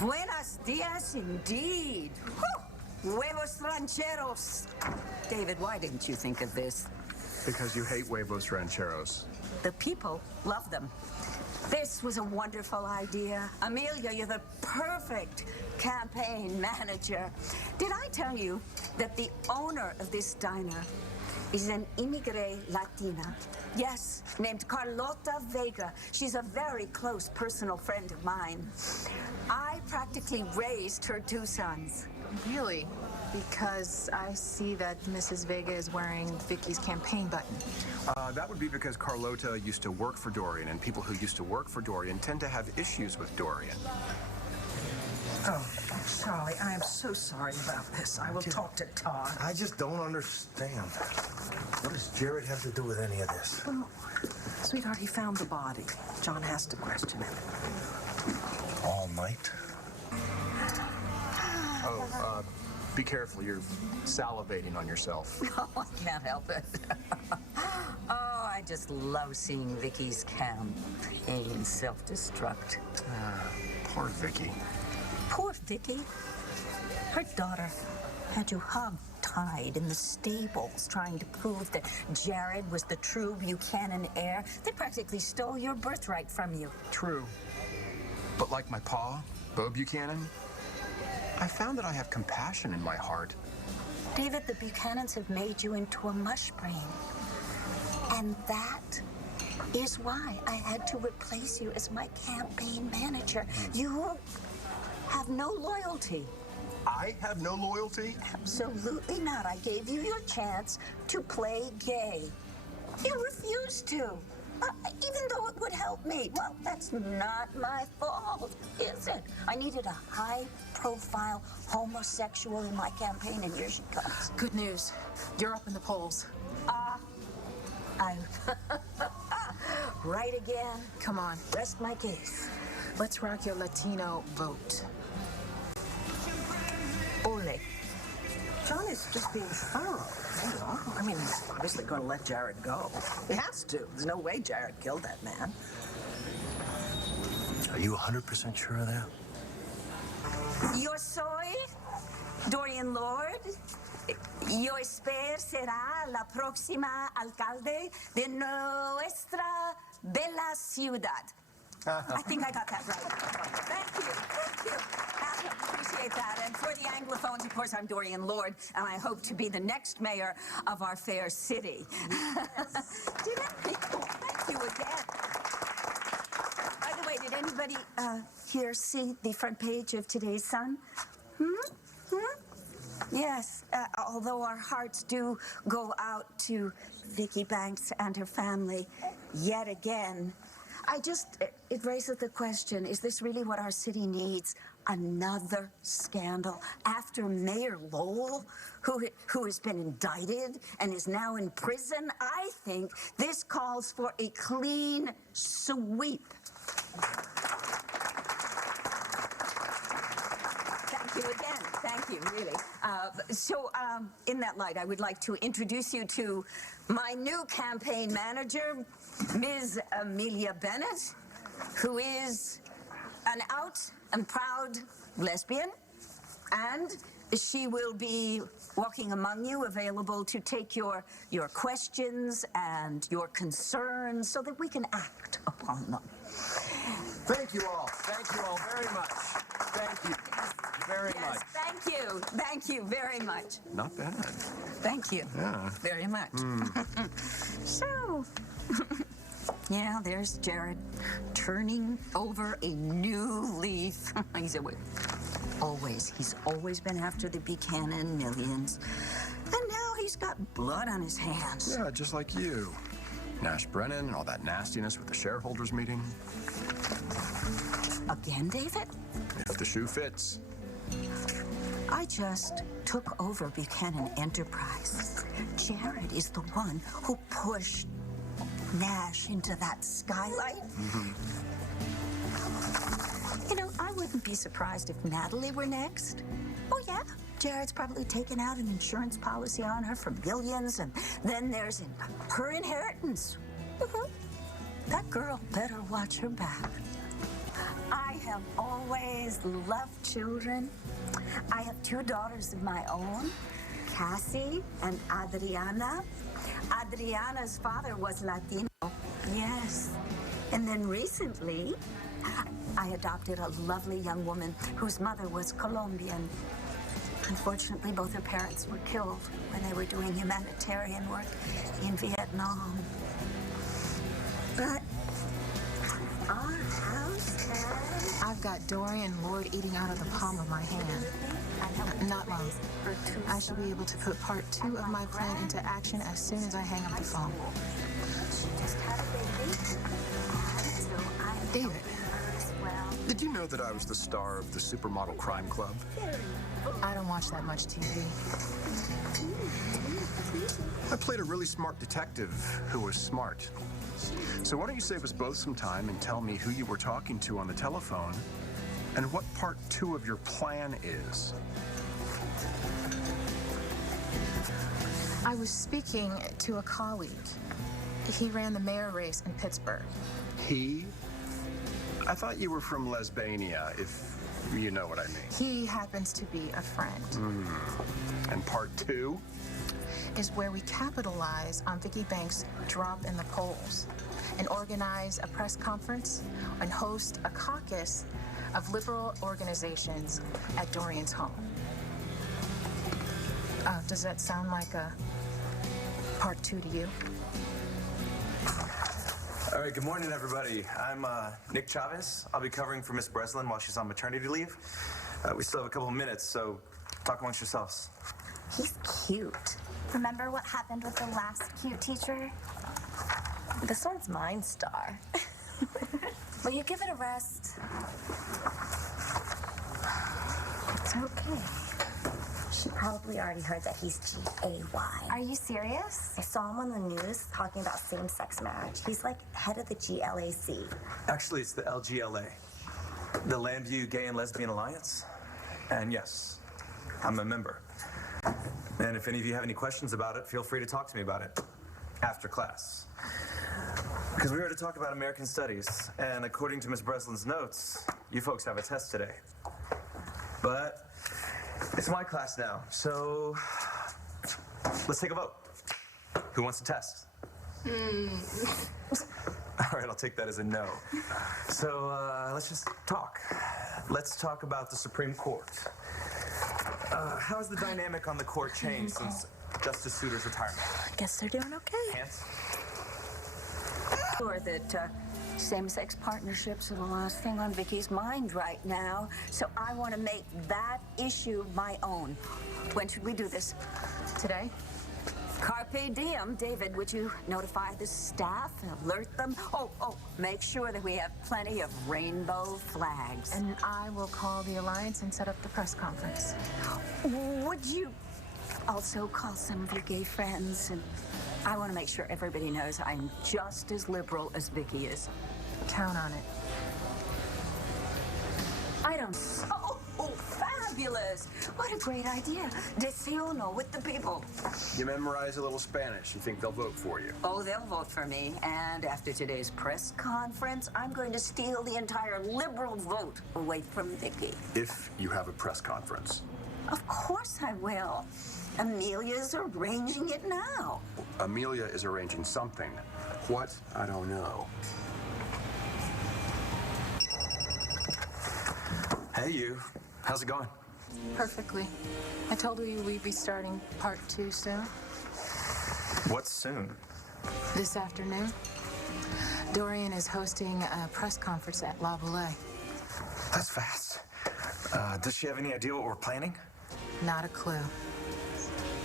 Buenos dias indeed. Whew. Huevos rancheros. David, why didn't you think of this? Because you hate huevos rancheros. The people love them. This was a wonderful idea. Amelia, you're the perfect campaign manager. Did I tell you that the owner of this diner is an immigrant Latina? Yes, named Carlota Vega. She's a very close personal friend of mine. I practically raised her two sons. Really? Because I see that Mrs. Vega is wearing Vicky's campaign button. That would be because Carlota used to work for Dorian, and people who used to work for Dorian tend to have issues with Dorian. Oh, Charlie, I am so sorry about this. I will talk to Todd. I just don't understand. What does Jared have to do with any of this? Oh, sweetheart, he found the body. John has to question him. All night? Oh, be careful. You're salivating on yourself. Oh, I can't help it. Oh, I just love seeing Vicky's campaign self-destruct. Poor Vicky. Poor Vicky. Her daughter had you hog-tied in the stables trying to prove that Jared was the true Buchanan heir. They practically stole your birthright from you. True. But like my pa, Bo Buchanan, I found that I have compassion in my heart. David, the Buchanans have made you into a mush brain. And that is why I had to replace you as my campaign manager. You have no loyalty. I have no loyalty? Absolutely not. I gave you your chance to play gay. You refused to. Even though it would help me. Well, that's not my fault, is it? I needed a high-profile homosexual in my campaign, and here she comes. Good news. You're up in the polls. I'm right again. Come on. Rest my case. Let's rock your Latino vote. Ole. John is just being thorough, you know? I mean, he's obviously going to let Jared go. He has to. There's no way Jared killed that man. Are you 100% sure of that? Yo soy Dorian Lord. Yo espero será la próxima alcalde de nuestra bella ciudad. I think I got that right. Thank you. Thank you. I appreciate that. And for the Anglophones, of course, I'm Dorian Lord, and I hope to be the next mayor of our fair city. Thank you again. By the way, did anybody here see the front page of today's Sun? Yes, although our hearts do go out to Vicky Banks and her family yet again. It raises the question, is this really what our city needs? Another scandal after Mayor Lowell, who has been indicted and is now in prison? I think this calls for a clean sweep. Thank you again. Thank you, really. In that light, I would like to introduce you to my new campaign manager, Ms. Amelia Bennett, who is an out and proud lesbian, and she will be walking among you, available to take your questions and your concerns so that we can act upon them. Thank you all. Thank you all very much. Thank you very much. Thank you. Thank you very much. Not bad. Thank you. Yeah. Very much. So, yeah, there's Jared turning over a new leaf. He's always been after the Buchanan millions. And now he's got blood on his hands. Yeah, just like you. Nash Brennan and all that nastiness with the shareholders meeting. Again, David? If the shoe fits. I just took over Buchanan Enterprise. Jared is the one who pushed Nash into that skylight. You know, I wouldn't be surprised if Natalie were next. Oh, yeah. Jared's probably taken out an insurance policy on her for billions, and then there's her inheritance. That girl better watch her back. I have always loved children. I have 2 daughters of my own, Cassie and Adriana. Adriana's father was Latino. Yes. And then recently, I adopted a lovely young woman whose mother was Colombian. Unfortunately, both her parents were killed when they were doing humanitarian work in Vietnam. But our house has... I've got Dorian Lloyd eating out of the palm of my hand. Not long. I should be able to put part 2 of my plan into action as soon as I hang up the phone. David. Did you know that I was the star of the Supermodel Crime Club? I don't watch that much TV. I played a really smart detective who was smart. So why don't you save us both some time and tell me who you were talking to on the telephone and what part 2 of your plan is? I was speaking to a colleague. He ran the mayor race in Pittsburgh. He? I thought you were from Lesbania, if you know what I mean. He happens to be a friend. And part 2? Is where we capitalize on Vicky Banks' drop in the polls and organize a press conference and host a caucus of liberal organizations at Dorian's home. Does that sound like a part 2 to you? All right, good morning, everybody. I'm Nick Chavez. I'll be covering for Miss Breslin while she's on maternity leave. We still have a couple of minutes, so talk amongst yourselves. He's cute. Remember what happened with the last cute teacher? This one's mine, Star. Will you give it a rest? It's okay. She probably already heard that he's G-A-Y. Are you serious? I saw him on the news talking about same-sex marriage. He's like head of the GLAC. Actually, it's the LGLA, the Landview Gay and Lesbian Alliance. And yes, I'm a member. And if any of you have any questions about it, feel free to talk to me about it after class. Because we're here to talk about American studies, and according to Miss Breslin's notes, you folks have a test today. But it's my class now, so let's take a vote. Who wants to test? All right, I'll take that as a no. So let's just talk. Let's talk about the Supreme Court. How has the dynamic on the court changed since Justice Souter's retirement? Guess they're doing okay. Hands? Sure that same-sex partnerships are the last thing on Vicky's mind right now, so I want to make that issue my own. When should we do this? Today? Carpe diem. David, would you notify the staff and alert them? Oh, make sure that we have plenty of rainbow flags. And I will call the Alliance and set up the press conference. Would you also call some of your gay friends? And I want to make sure everybody knows I'm just as liberal as Vicky is. Count on it. I don't... Oh, fabulous! What a great idea. Desayuno with the people. You memorize a little Spanish. You think they'll vote for you? Oh, they'll vote for me. And after today's press conference, I'm going to steal the entire liberal vote away from Vicky. If you have a press conference. Of course I will. Amelia's arranging it now. Amelia is arranging something. What? I don't know. Hey, you. How's it going? Perfectly. I told you we'd be starting part 2 soon. What's soon? This afternoon. Dorian is hosting a press conference at La Boulay. That's fast. Does she have any idea what we're planning? Not a clue.